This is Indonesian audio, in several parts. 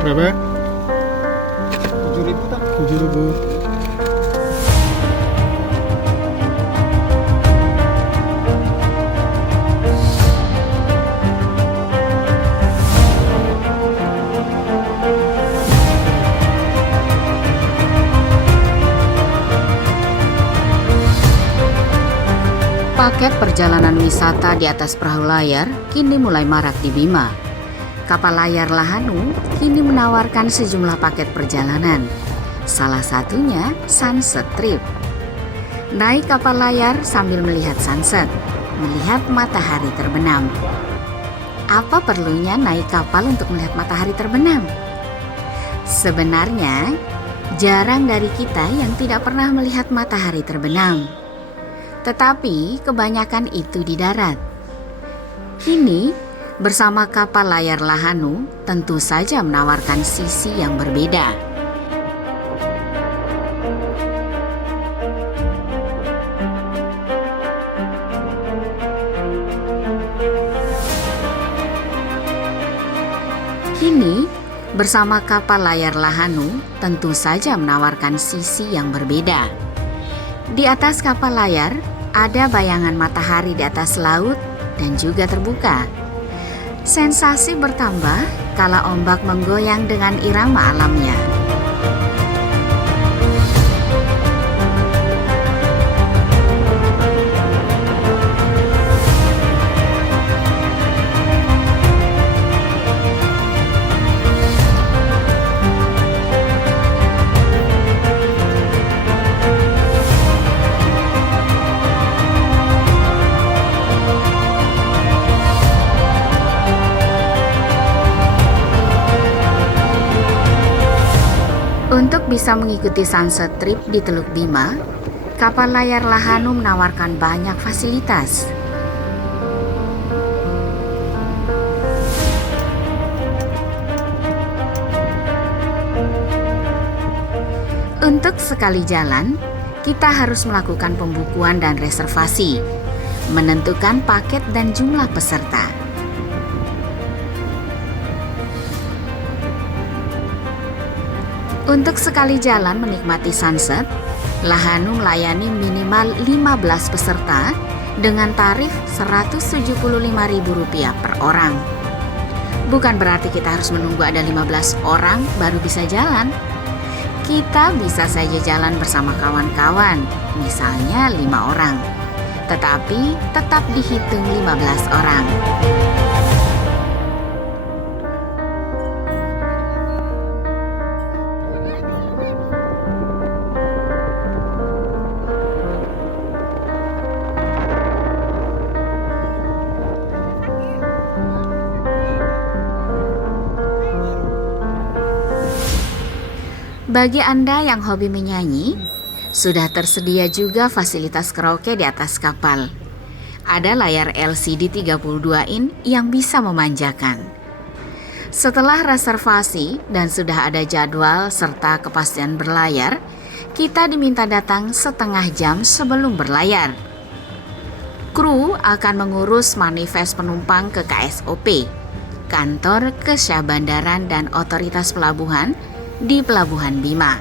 Berapa? 7.000 tak? 7.000. Paket perjalanan wisata di atas perahu layar kini mulai marak di Bima. Kapal layar Lahanu kini menawarkan sejumlah paket perjalanan. Salah satunya Sunset Trip. Naik kapal layar sambil melihat sunset, melihat matahari terbenam. Apa perlunya naik kapal untuk melihat matahari terbenam? Sebenarnya, jarang dari kita yang tidak pernah melihat matahari terbenam. Tetapi kebanyakan itu di darat. Kini, bersama kapal layar Lahanu tentu saja menawarkan sisi yang berbeda. Kini, bersama kapal layar Lahanu tentu saja menawarkan sisi yang berbeda. Di atas kapal layar, ada bayangan matahari di atas laut dan juga terbuka. Sensasi bertambah kala ombak menggoyang dengan irama alamnya. Untuk bisa mengikuti sunset trip di Teluk Bima, kapal layar Lahanu menawarkan banyak fasilitas. Untuk sekali jalan, kita harus melakukan pembukuan dan reservasi, menentukan paket dan jumlah peserta. Untuk sekali jalan menikmati sunset, Lahanu melayani minimal 15 peserta dengan tarif Rp175.000 per orang. Bukan berarti kita harus menunggu ada 15 orang baru bisa jalan. Kita bisa saja jalan bersama kawan-kawan, misalnya 5 orang. Tetapi tetap dihitung 15 orang. Bagi Anda yang hobi menyanyi, sudah tersedia juga fasilitas karaoke di atas kapal. Ada layar LCD 32 in yang bisa memanjakan. Setelah reservasi dan sudah ada jadwal serta kepastian berlayar, kita diminta datang setengah jam sebelum berlayar. Kru akan mengurus manifest penumpang ke KSOP, Kantor Kesyahbandaran dan Otoritas Pelabuhan, di Pelabuhan Bima.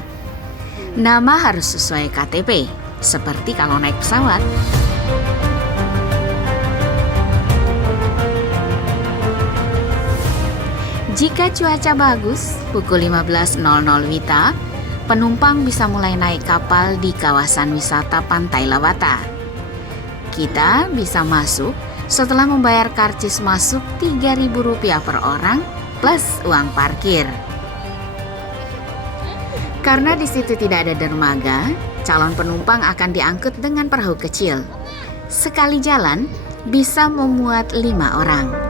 Nama harus sesuai KTP, seperti kalau naik pesawat. Jika cuaca bagus, pukul 15.00 WITA, penumpang bisa mulai naik kapal di kawasan wisata Pantai Lawata. Kita bisa masuk setelah membayar karcis masuk Rp3.000 per orang plus uang parkir. Karena di situ tidak ada dermaga, calon penumpang akan diangkut dengan perahu kecil. Sekali jalan bisa memuat 5 orang.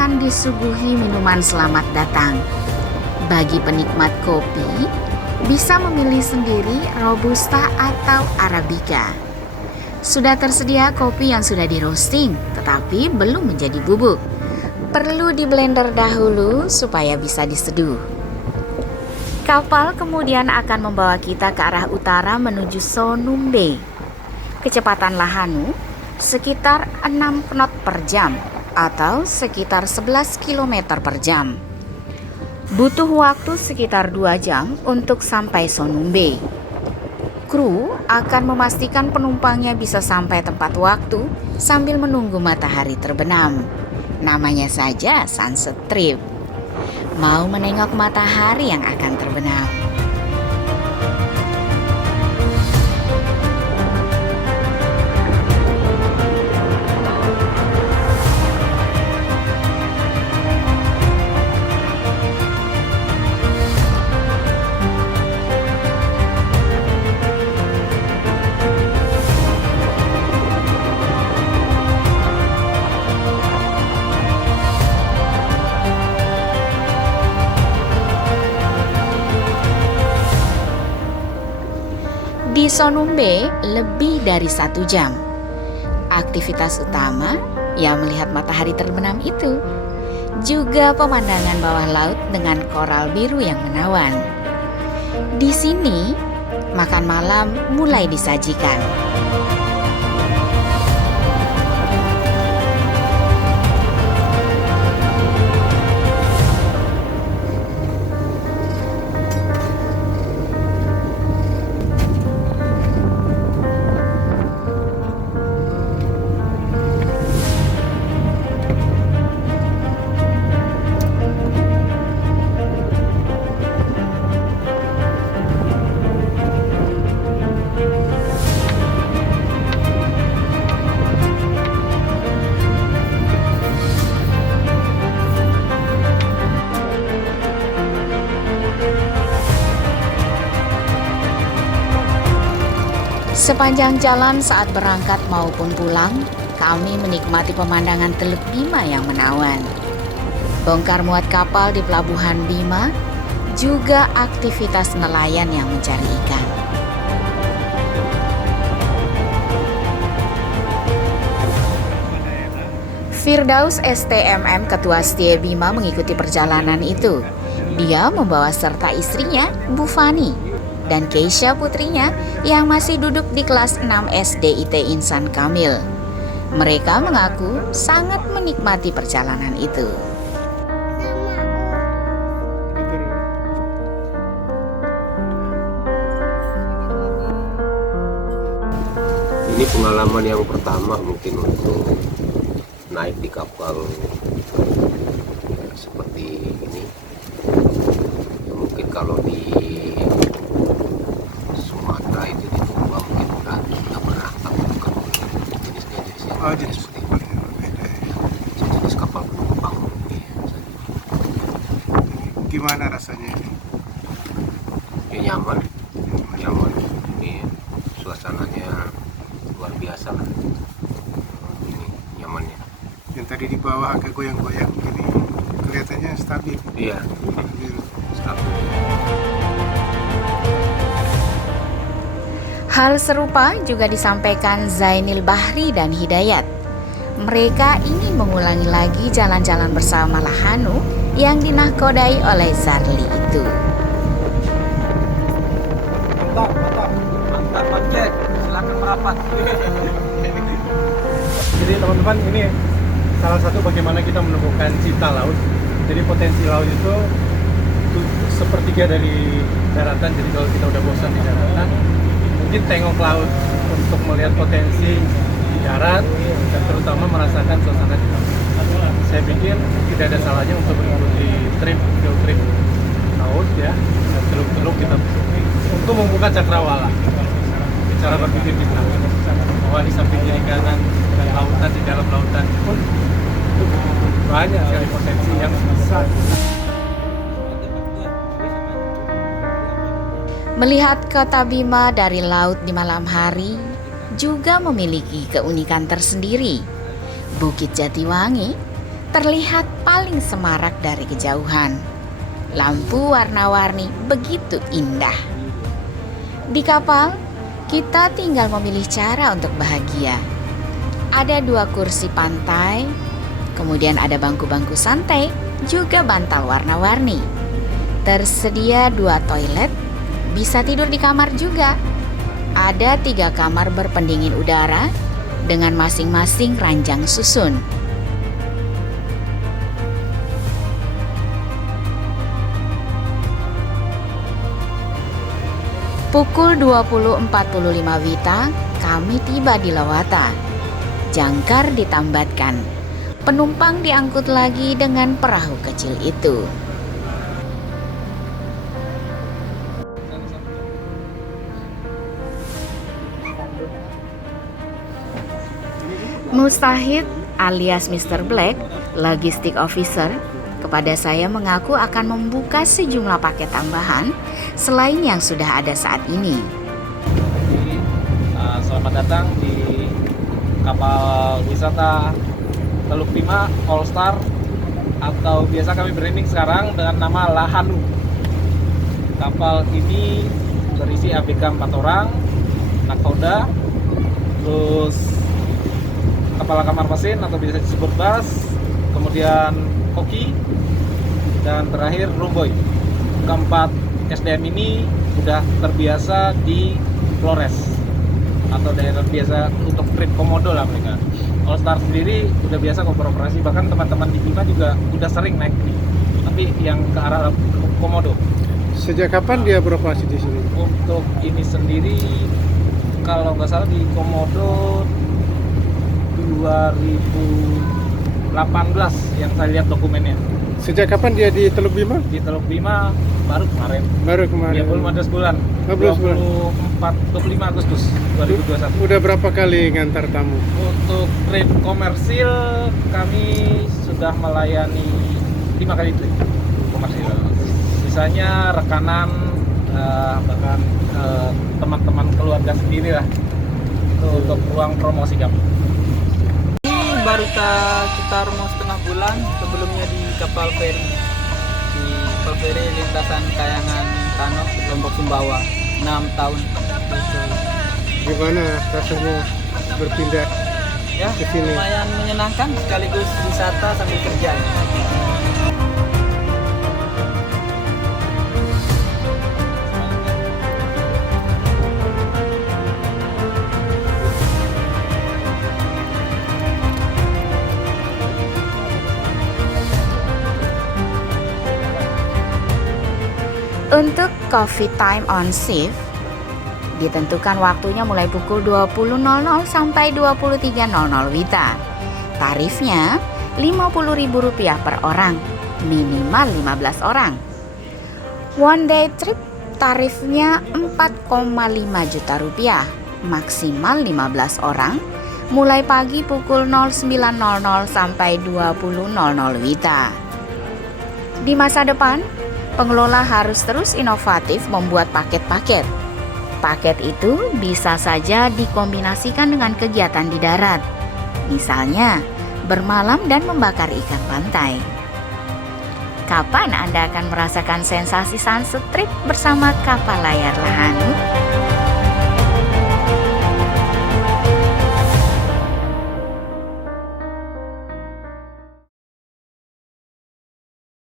akan disuguhi minuman selamat datang. Bagi penikmat kopi, bisa memilih sendiri Robusta atau Arabica. Sudah tersedia kopi yang sudah di roasting, tetapi belum menjadi bubuk. Perlu di blender dahulu supaya bisa diseduh. Kapal kemudian akan membawa kita ke arah utara menuju Sonumbe. Kecepatan Lahanu sekitar 6 knot per jam atau sekitar 11 km per jam. Butuh waktu sekitar 2 jam untuk sampai Sonumbe. Kru akan memastikan penumpangnya bisa sampai tepat waktu sambil menunggu matahari terbenam. Namanya saja sunset trip. Mau menengok matahari yang akan terbenam. Di Sonumbe lebih dari 1 jam. Aktivitas utama ya melihat matahari terbenam itu. Juga pemandangan bawah laut dengan koral biru yang menawan. Di sini makan malam mulai disajikan. Sepanjang jalan saat berangkat maupun pulang, kami menikmati pemandangan Teluk Bima yang menawan. Bongkar muat kapal di Pelabuhan Bima, juga aktivitas nelayan yang mencari ikan. Firdaus STMM Ketua Setia Bima mengikuti perjalanan itu. Dia membawa serta istrinya, Bu Fani, dan Keisha putrinya yang masih duduk di kelas 6 SD IT Insan Kamil. Mereka mengaku sangat menikmati perjalanan itu. Ini pengalaman yang pertama mungkin untuk naik di kapal seperti ini. Mungkin kalau di Sumatera itu di Tumba mungkin udah pernah, tapi bukan jenisnya jenis kapal yang berbeda ya. jenis kapal penumpang. Gimana rasanya ini? Ya, nyaman. Ini suasananya luar biasa lah. Ini nyamannya. Yang tadi di bawah agak goyang-goyang ini kelihatannya stabil. Iya, stabil. Hal serupa juga disampaikan Zainil Bahri dan Hidayat. Mereka ingin mengulangi lagi jalan-jalan bersama Lahanu yang dinahkodai oleh Zarli itu. Mantap, Jack. Silakan merapat. Jadi teman-teman, ini salah satu bagaimana kita menemukan cinta laut. Jadi potensi laut itu sepertiga dari daratan. Jadi kalau kita udah bosan di daratan, mungkin tengok laut untuk melihat potensi di darat dan terutama merasakan suasana di laut. Saya pikir tidak ada salahnya untuk mengikuti field trip laut ya, dan teluk-teluk kita untuk membuka cakrawala cara berpikir kita bahwa di samping kiri kanan dan lautan, di dalam lautan pun itu banyak sekali potensi yang bisa. Melihat kota Bima dari laut di malam hari juga memiliki keunikan tersendiri. Bukit Jatiwangi terlihat paling semarak dari kejauhan. Lampu warna-warni begitu indah. Di kapal, kita tinggal memilih cara untuk bahagia. Ada 2 kursi pantai, kemudian ada bangku-bangku santai, juga bantal warna-warni. Tersedia 2 toilet, bisa tidur di kamar juga. Ada 3 kamar berpendingin udara dengan masing-masing ranjang susun. Pukul 20.45 Wita, kami tiba di Lawata. Jangkar ditambatkan. Penumpang diangkut lagi dengan perahu kecil itu. Mustahid alias Mr. Black, logistik officer, kepada saya mengaku akan membuka sejumlah paket tambahan selain yang sudah ada saat ini. Selamat datang di kapal wisata Teluk Bima All Star, atau biasa kami branding sekarang dengan nama Lahanu. Kapal ini berisi ABK 4 orang, nakoda, terus kepala kamar mesin atau biasa disebut bas, kemudian koki, dan terakhir roomboy. Keempat SDM ini sudah terbiasa di Flores atau daerah biasa untuk trip komodo lah mereka. All Star sendiri udah biasa beroperasi, bahkan teman-teman di Bima juga udah sering naik ini, tapi yang ke arah komodo. Sejak kapan dia beroperasi di sini? Untuk ini sendiri kalau nggak salah di komodo 2018 yang saya lihat dokumennya. Sejak kapan dia di Teluk Bima? Di Teluk Bima baru kemarin. Baru kemarin. Ya, belum ada sebulan. 25 Agustus 2021. Udah berapa kali ngantar tamu? Untuk trip komersil kami sudah melayani 5 kali trip komersil. Sisanya rekanan, bahkan teman-teman keluarga sendiri lah. Itu untuk ruang promosi kami. Baru sekitar mau setengah bulan, sebelumnya di kapal feri lintasan Kayangan Tano, Lombok Sumbawa, 6 tahun. Gimana rasanya berpindah Ya, ke sini? lumayan menyenangkan sekaligus wisata sambil kerja. Untuk coffee time on shift, ditentukan waktunya mulai pukul 20.00 sampai 23.00 Wita. Tarifnya Rp50.000 per orang, minimal 15 orang. One day trip tarifnya Rp4,5 juta, maksimal 15 orang, mulai pagi pukul 09.00 sampai 20.00 Wita. Di masa depan, pengelola harus terus inovatif membuat paket-paket. Paket itu bisa saja dikombinasikan dengan kegiatan di darat, misalnya bermalam dan membakar ikan pantai. Kapan Anda akan merasakan sensasi sunset trip bersama kapal layar Lahanu?